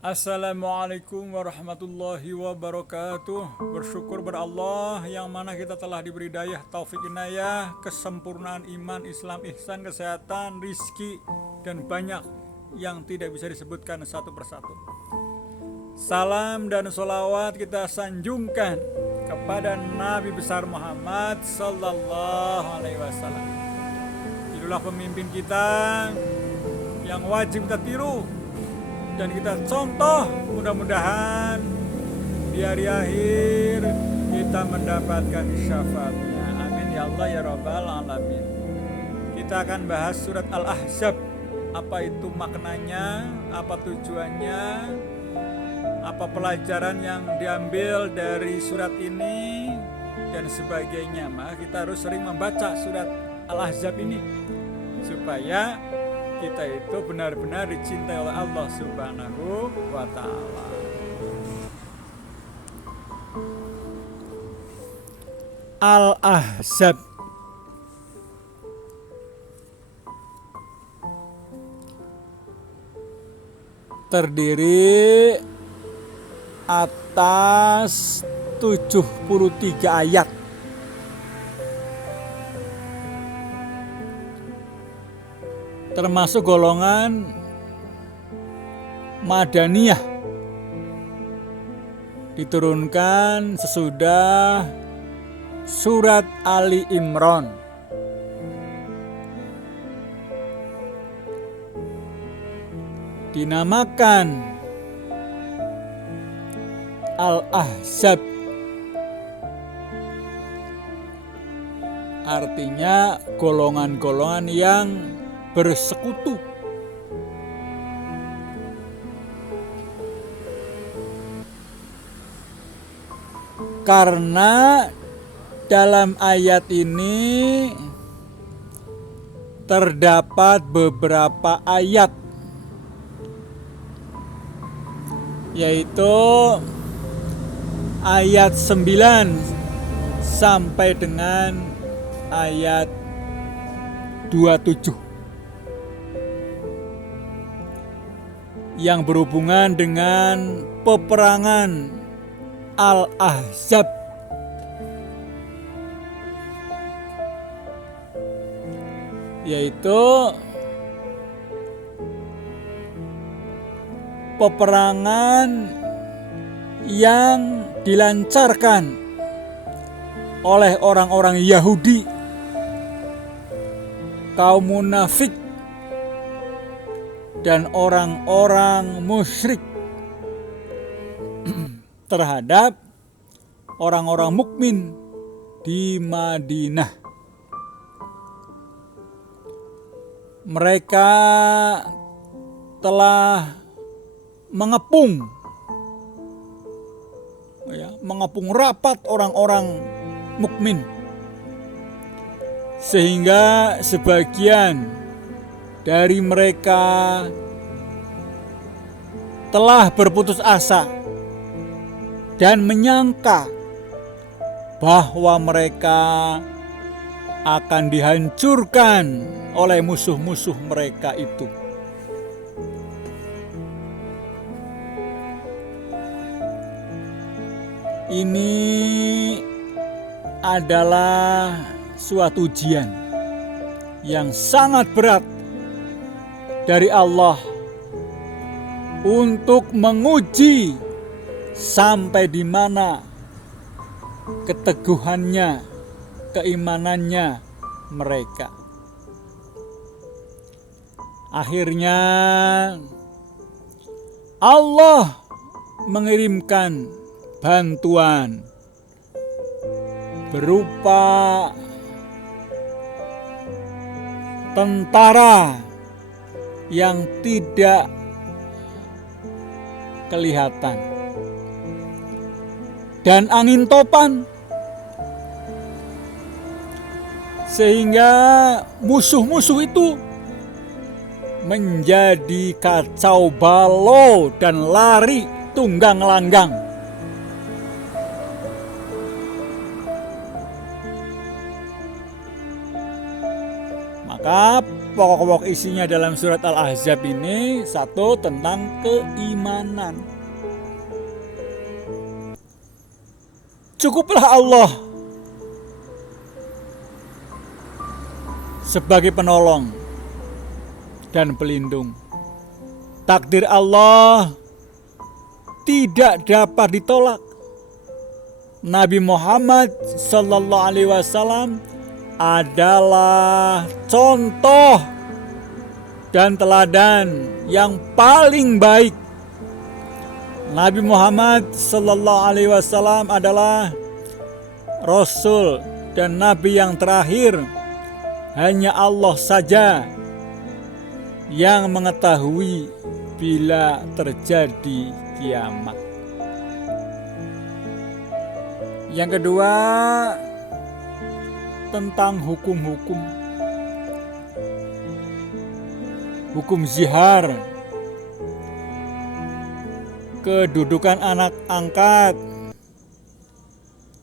Assalamualaikum warahmatullahi wabarakatuh. Bersyukur ber Allah yang mana kita telah diberi daya, taufik, inayah, kesempurnaan iman, Islam, ihsan, kesehatan, rizki, dan banyak yang tidak bisa disebutkan satu persatu. Salam dan sholawat kita sanjungkan kepada Nabi besar Muhammad Sallallahu Alaihi Wasallam. Itulah pemimpin kita yang wajib kita tiru dan kita contoh. Mudah-mudahan di hari akhir kita mendapatkan syafaatnya. Amin ya Allah ya Rabbal Alamin. Kita akan bahas surat Al-Ahzab. Apa itu maknanya, apa tujuannya, apa pelajaran yang diambil dari surat ini dan sebagainya. Maka kita harus sering membaca surat Al-Ahzab ini supaya kita itu benar-benar dicintai oleh Allah Subhanahu wa Ta'ala. Al-Ahzab terdiri atas 73 ayat. Termasuk golongan Madaniyah, diturunkan sesudah surat Ali Imran. Dinamakan Al-Ahzab, artinya golongan-golongan yang bersekutu. Karena dalam ayat ini terdapat beberapa ayat, yaitu ayat 9 sampai dengan ayat 27 yang berhubungan dengan peperangan Al-Ahzab. Yaitu peperangan yang dilancarkan oleh orang-orang Yahudi, kaum munafik, dan orang-orang musyrik terhadap orang-orang mukmin di Madinah. Mereka telah mengepung rapat orang-orang mukmin, sehingga sebagian dari mereka telah berputus asa dan menyangka bahwa mereka akan dihancurkan oleh musuh-musuh mereka itu. Ini adalah suatu ujian yang sangat berat dari Allah untuk menguji sampai di mana keteguhannya, keimanannya mereka. Akhirnya Allah mengirimkan bantuan berupa tentara yang tidak kelihatan dan angin topan, sehingga musuh-musuh itu menjadi kacau balau dan lari tunggang langgang. Maka pokok-pokok isinya dalam surat Al-Ahzab ini, satu tentang keimanan. Cukuplah Allah sebagai penolong dan pelindung. Takdir Allah tidak dapat ditolak. Nabi Muhammad sallallahu alaihi wasallam adalah contoh dan teladan yang paling baik. Nabi Muhammad sallallahu alaihi wasallam adalah Rasul dan Nabi yang terakhir. Hanya Allah saja yang mengetahui bila terjadi kiamat. Yang kedua, tentang hukum-hukum. Hukum zihar, kedudukan anak angkat,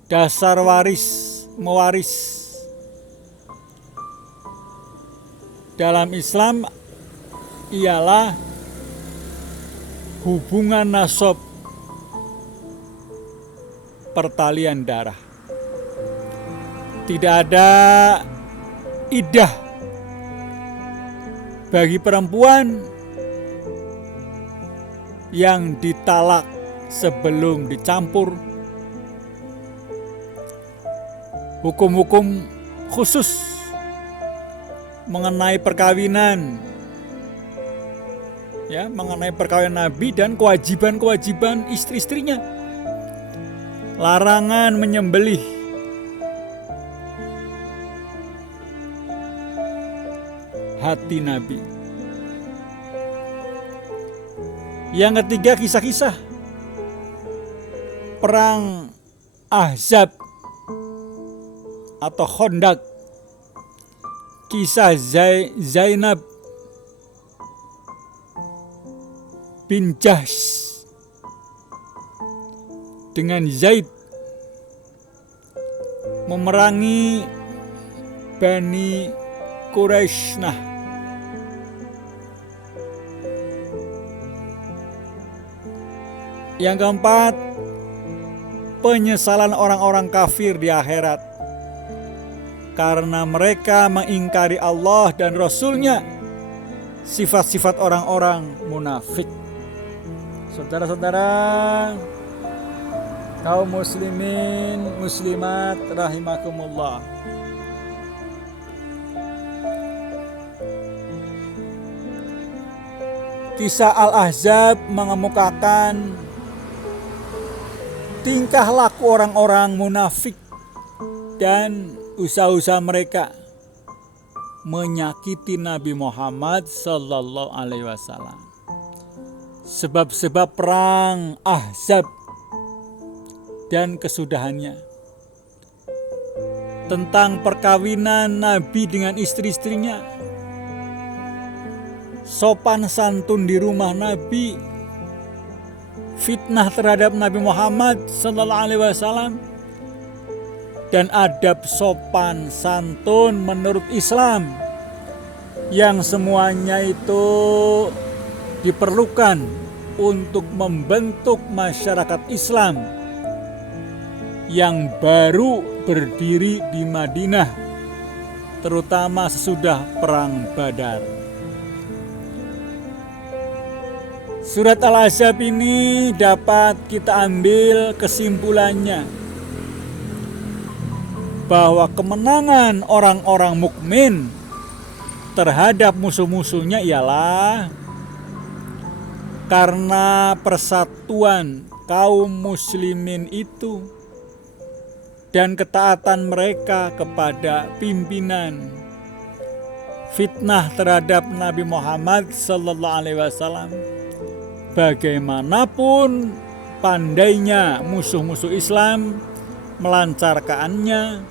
dasar waris mewaris. Dalam Islam ialah hubungan nasab pertalian darah. Tidak ada iddah bagi perempuan yang ditalak sebelum dicampur. Hukum-hukum khusus mengenai perkawinan, ya, mengenai perkawinan Nabi dan kewajiban-kewajiban istri-istrinya. Larangan menyembelih, hati Nabi. Yang ketiga, kisah-kisah perang Ahzab atau Khandaq. Kisah Zainab bin Jahsh dengan Zaid memerangi Bani Quraisy. Yang keempat, penyesalan orang-orang kafir di akhirat karena mereka mengingkari Allah dan Rasul-Nya, sifat-sifat orang-orang munafik. Saudara-saudara, kaum muslimin, muslimat rahimakumullah. Kisah Al-Ahzab mengemukakan tingkah laku orang-orang munafik dan usaha-usaha mereka menyakiti Nabi Muhammad sallallahu alaihi wasallam. Sebab-sebab perang Ahzab dan kesudahannya. Tentang perkawinan Nabi dengan istri-istrinya. Sopan santun di rumah Nabi. Fitnah terhadap Nabi Muhammad sallallahu alaihi wasallam. Dan adab sopan santun menurut Islam, yang semuanya itu diperlukan untuk membentuk masyarakat Islam yang baru berdiri di Madinah, terutama sesudah Perang Badar. Surat Al-Ahzab ini dapat kita ambil kesimpulannya bahwa kemenangan orang-orang mukmin terhadap musuh-musuhnya ialah karena persatuan kaum muslimin itu dan ketaatan mereka kepada pimpinan. Fitnah terhadap Nabi Muhammad sallallahu alaihi wasallam, bagaimanapun pandainya musuh-musuh Islam melancarkannya,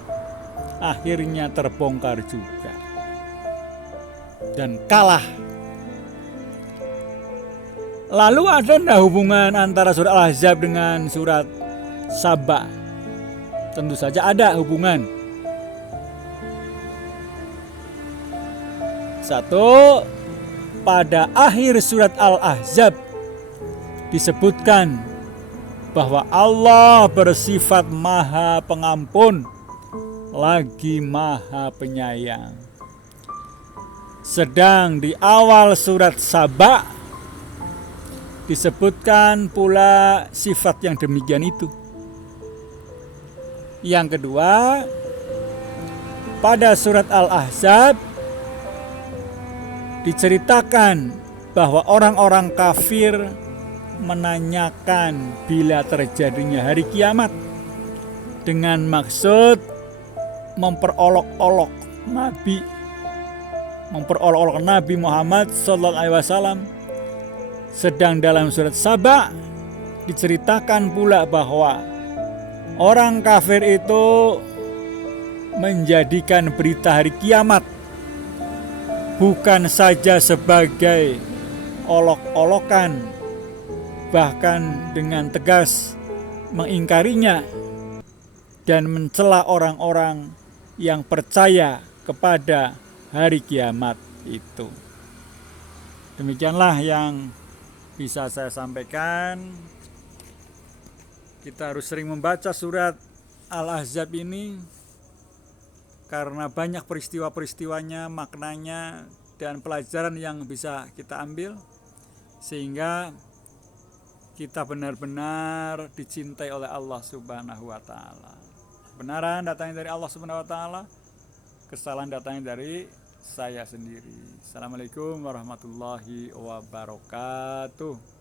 akhirnya terbongkar juga dan kalah. Lalu ada enggak hubungan antara surat Al-Ahzab dengan surat Saba? Tentu saja ada hubungan. Satu, pada akhir surat Al-Ahzab disebutkan bahwa Allah bersifat maha pengampun lagi maha penyayang. Sedang di awal surat Saba disebutkan pula sifat yang demikian itu. Yang kedua, pada surat Al-Ahzab diceritakan bahwa orang-orang kafir menanyakan bila terjadinya hari kiamat dengan maksud memperolok-olok Nabi Muhammad SAW. Sedang dalam surat Saba diceritakan pula bahwa orang kafir itu menjadikan berita hari kiamat bukan saja sebagai olok-olokan, bahkan dengan tegas mengingkarinya dan mencela orang-orang yang percaya kepada hari kiamat itu. Demikianlah yang bisa saya sampaikan. Kita harus sering membaca surat Al-Ahzab ini karena banyak peristiwa-peristiwanya, maknanya, dan pelajaran yang bisa kita ambil sehingga kita benar-benar dicintai oleh Allah Subhanahu wa taala. Kebenaran datangnya dari Allah Subhanahu wa taala, kesalahan datangnya dari saya sendiri. Assalamualaikum warahmatullahi wabarakatuh.